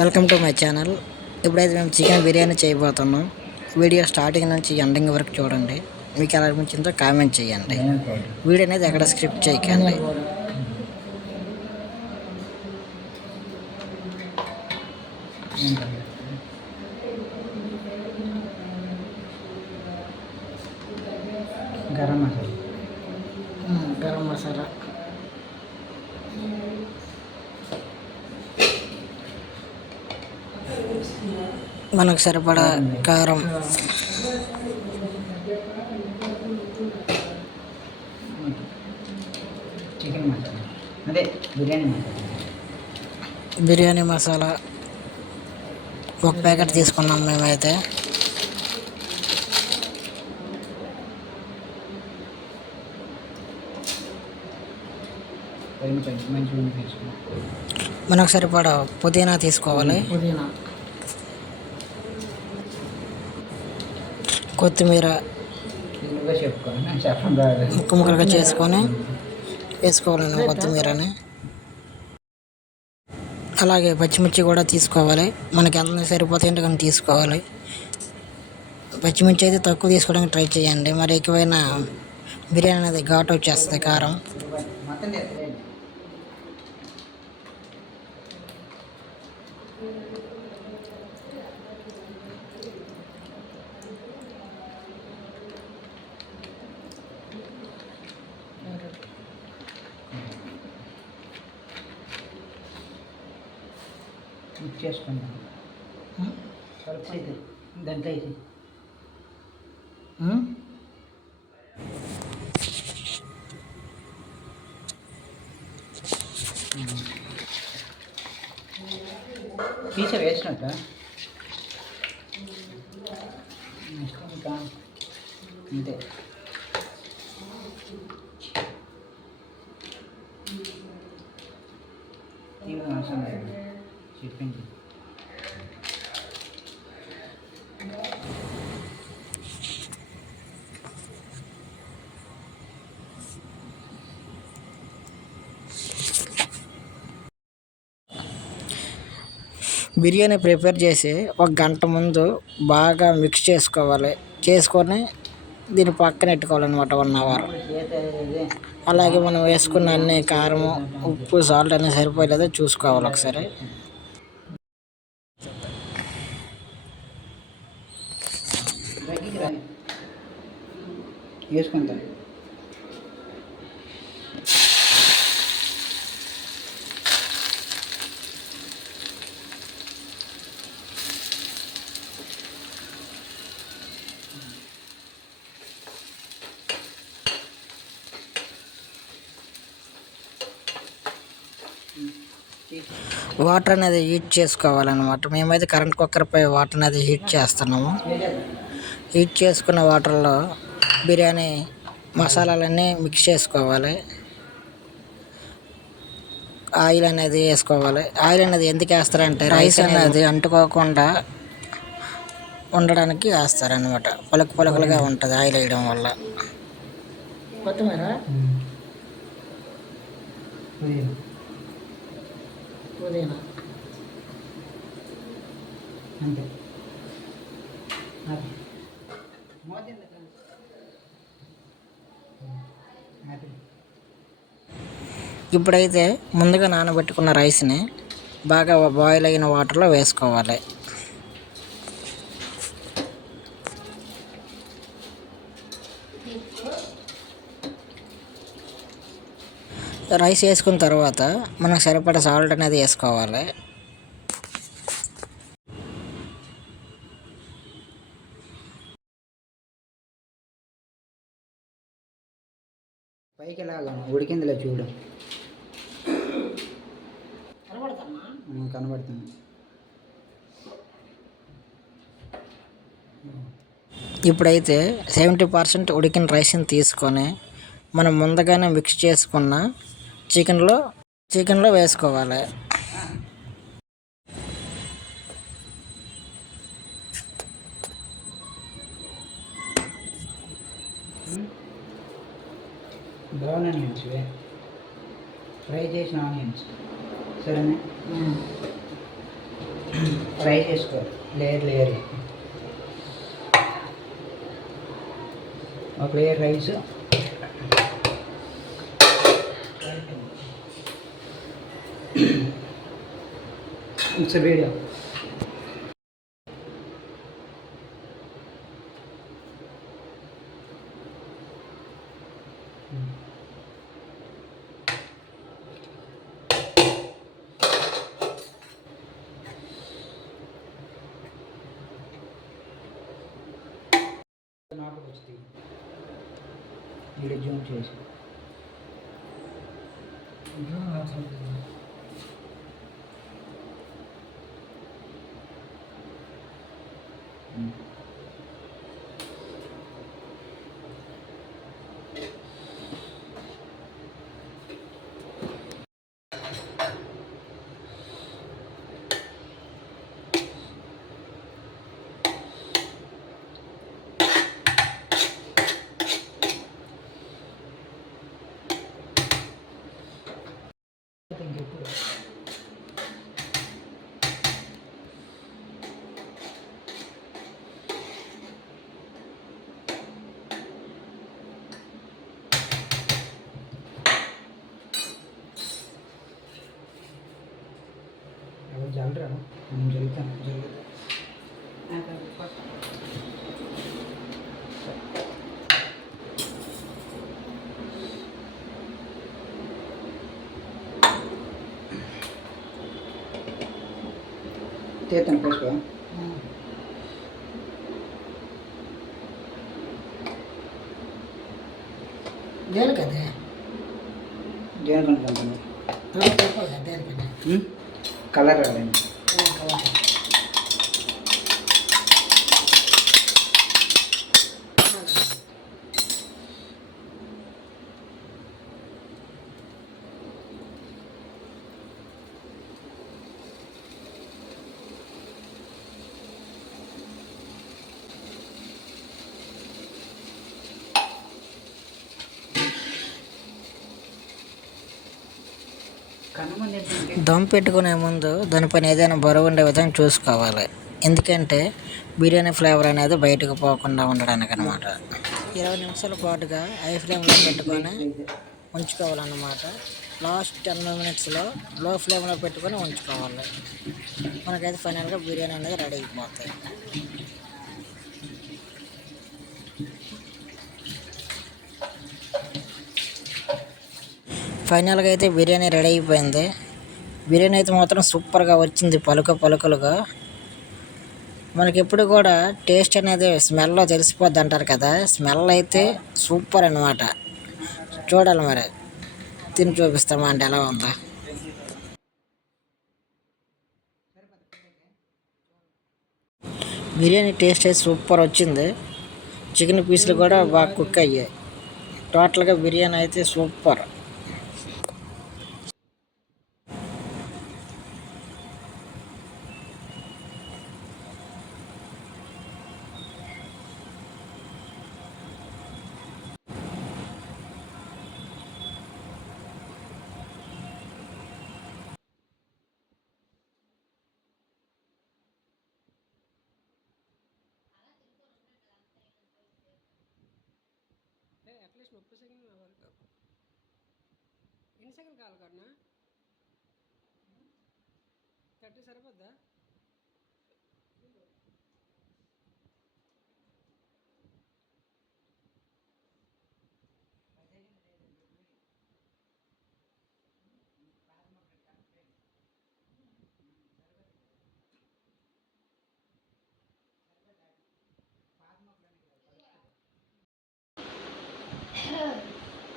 Welcome to my channel. ఇప్పుడైతే మేము chicken biryani చేయబోతున్నాం. వీడియో స్టార్టింగ్ నుంచి ఎండింగ్ వరకు చూడండి. మీకు ఎలా అనిపించిందో కామెంట్ చేయండి. వీడియో అనేది ఎక్కడ స్క్రిప్ట్ చేయకండి. గరం మసాలా మనకు సరిపడా కారం, చికెన్ మసాలా అదే బిర్యానీ మసాలా ఒక ప్యాకెట్ తీసుకున్నాం మేమైతే. మనకు సరిపడా పుదీనా తీసుకోవాలి, కొత్తిమీర ముక్క ముక్కలుగా చేసుకొని వేసుకోవాలండి కొత్తిమీరని. అలాగే పచ్చిమిర్చి కూడా తీసుకోవాలి. మనకి ఎంత సరిపోతాయంటే కానీ తీసుకోవాలి. పచ్చిమిర్చి అయితే తక్కువ తీసుకోవడానికి ట్రై చేయండి, మరి ఎక్కువైన బిర్యానీ అనేది ఘాటు వచ్చేస్తుంది కారం. మిక్స్ చేసుకుందాం. అయితే దాంట్లో అయితే పీస వేసినట్ట ఇంకా అంతే. చెప్పింది బిర్యానీ ప్రిపేర్ చేసి ఒక గంట ముందు బాగా మిక్స్ చేసుకొని దీన్ని పక్కన పెట్టుకోవాలన్నమాట 1 అవర్. అలాగే మనం వేసుకున్న అన్ని కారము, ఉప్పు, సాల్ట్ అన్నీ సరిపోలేదో చూసుకోవాలి ఒకసారి. వేసుకుంటాను. వాటర్ అనేది హీట్ చేసుకోవాలన్నమాట. మేమైతే కరెంట్ కుక్కర్పై వాటర్ అనేది హీట్ చేస్తున్నాము. హీట్ చేసుకున్న వాటర్లో బిర్యానీ మసాలాలన్నీ మిక్స్ చేసుకోవాలి. ఆయిల్ అనేది వేసుకోవాలి. ఆయిల్ అనేది ఎందుకు వేస్తారంటే రైస్ అనేది అంటుకోకుండా ఉండడానికి వేస్తారనమాట. పలుకులుగా ఉంటుంది ఆయిల్ వేయడం వల్ల. కొత్తిమీర, పుదీనా అంతే. ఇప్పుడైతే ముందుగా నానబెట్టుకున్న రైస్ని బాగా బాయిల్ అయిన వాటర్లో వేసుకోవాలి. రైస్ వేసుకున్న తర్వాత మనకు సరిపడా సాల్ట్ అనేది వేసుకోవాలి. పైకి లాగా ఉడికిందిలే చూడు, కనబడుతుంది. ఇప్పుడైతే 70% ఉడికిన రైస్ని తీసుకొని మనం ముందుగానే మిక్స్ చేసుకున్న చికెన్లో వేసుకోవాలి. బ్రౌన్ ఆనియన్స్ ఫ్రై చేసిన ఆనియన్స్ సరేనా. ఫ్రై చేసుకోవాలి లేయర్ లేయర్. ఒక లేయర్ రైస్, ఇట్స్ వీడియో. నాకు వస్తుంది వీడియో జూమ్ చేసి. ఇంకెప్పుడు ఎవరు జల్లరా? నేను జల్లుతాను, జల్లుతా. తీస్తాను పసుపు. దేనికదే దేనికి అనుకుంటున్నాను? దేనికని కలర్ రాదండి. దమ్ పెట్టుకునే ముందు దానిపైన ఏదైనా బరువు ఉండే విధంగా చూసుకోవాలి. ఎందుకంటే బిర్యానీ ఫ్లేవర్ అనేది బయటకు పోకుండా ఉండడానికి అనమాట. 20 నిమిషాల పాటుగా హై ఫ్లేమ్లో పెట్టుకొని ఉంచుకోవాలన్నమాట. లాస్ట్ 10 మినిట్స్లో లో ఫ్లేమ్లో పెట్టుకొని ఉంచుకోవాలి. మనకైతే ఫైనల్గా బిర్యానీ అనేది రెడీ అయిపోతుంది. ఫైనల్గా అయితే బిర్యానీ రెడీ అయిపోయింది. బిర్యానీ అయితే మాత్రం సూపర్గా వచ్చింది, పలుకులుగా. మనకి ఎప్పుడు కూడా టేస్ట్ అనేది స్మెల్లో తెలిసిపోద్ది అంటారు కదా, స్మెల్ అయితే సూపర్ అన్నమాట. చూడాలి మరి, తిని చూపిస్తామా అంటే ఎలా ఉందా. బిర్యానీ టేస్ట్ అయితే సూపర్ వచ్చింది. చికెన్ పీసులు కూడా బాగా కుక్ అయ్యాయి. టోటల్గా బిర్యానీ అయితే సూపర్. అట్లీస్ట్ 30 సెకండ్ల వరకు. ఎన్ని సెకండ్ కావాలి కన్నా? 30 సరిపోద్దా?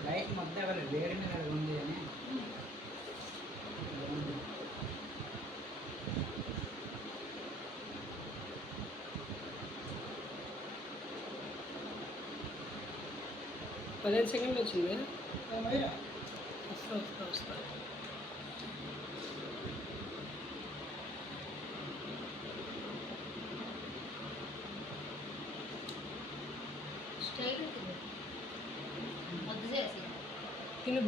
రైస్ మొత్తం వేడి మీద ఉంది అని. పదిహేను సెకండ్లు వచ్చింది. వస్తా. తిను